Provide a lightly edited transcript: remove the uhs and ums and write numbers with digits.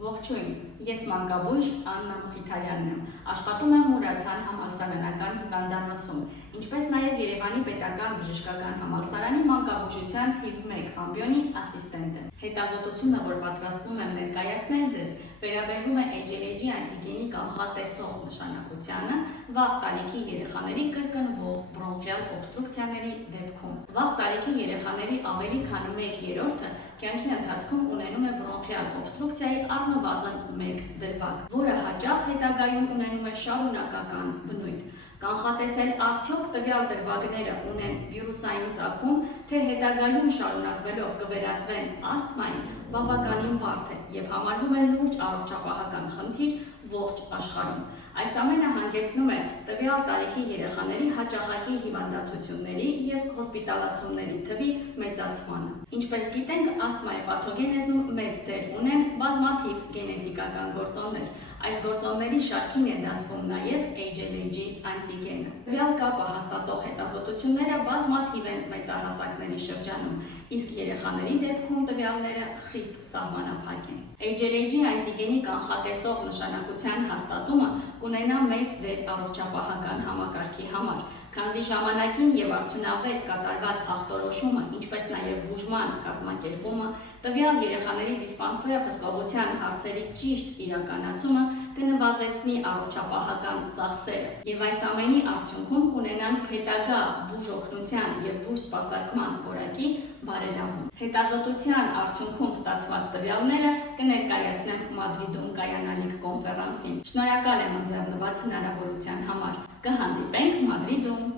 Ողջույն, ես մանկաբույժ Աննա Մխիթարյանն եմ, աշխատում եմ Մուրացյան համալսարանական հիվանդանոցում, ինչպես նաև Երևանի պետական բժշկական համալսարանի մանկաբուժության թիվ 1 ամբիոնի ասիստենտ եմ։ Հետազոտությունը, որ պատրաստվում եմ ներկայացնել ձեզ, վերաբերվում է HLH անտիգենի կանխատեսող նշանակությանը վաղ տարիքի երեխաների կրկնվող բրոնխիալ օբստրուկցիաների դեպքում։ Վաղ տարիքի երեխաների ավելի քան 1/3-ը կյանքի ընթացքում ունենում է բրոնխիալ օբստրուկցիայի առնվազն 1 դրվագ, որը հաճախ հետագայում ունենում է շարունակական բնույթ։ Կանխատեսել արդյոք տվյալ դրվագները ունեն վիրուսային ծագում, թե հետագայում շարունակվելով կվերածվեն ասթմայի, բավականին բարդ է և համարվում է լուրջ առողջապահական խնդիր ողջ աշխարհում։ Այս ամենը հանգեցնում է տվյալ տարիքի երեխաների հաճախակի հիվանդացությունների և հոսպիտալացումների թվի մեծացմանը։ Ինչպես գիտենք, ասթմայի պաթոգենեզում մեծ դեր ունեն բազմաթիվ գենետիկական գործոններ։ Այս գործոնների շարքին է դասվում նաև HLH անտիգենը։ Տվյալ կապը հաստատող հետազոտությունները բազմաթիվ են մեծահասակների շրջանում, իսկ երեխաների դեպքում տվյալները խիստ սահմանափակ են։ HLH անտիգենի կանխատեսող նշանակության հաստատումը կունենա մեծ դեր առողջապահական համակարգի համար, քանզի ժամանակին և արդյունավետ կատարված ախտորոշումը, ինչպես նաև բուժման կազմակերպումը, տվյալ երեխաների դիսպանսեր հսկողության հարցերի ճիշտ իրականացումը կնվազեցնի առողջապահական ծախսերը, և այս ամենի արդյունքում կունենանք հետագա բուժօգնության և բուժսպասարկման որակի բարելավում։ Հետազոտության արդյունքում ստացված տվյալները կներկայացնեմ Մադրիդում կայանալիք կոնֆերանսին։ Շնորհակալ եմ ընձեռնված հնարավորության համար։ Կհանդիպենք Մադրիդում։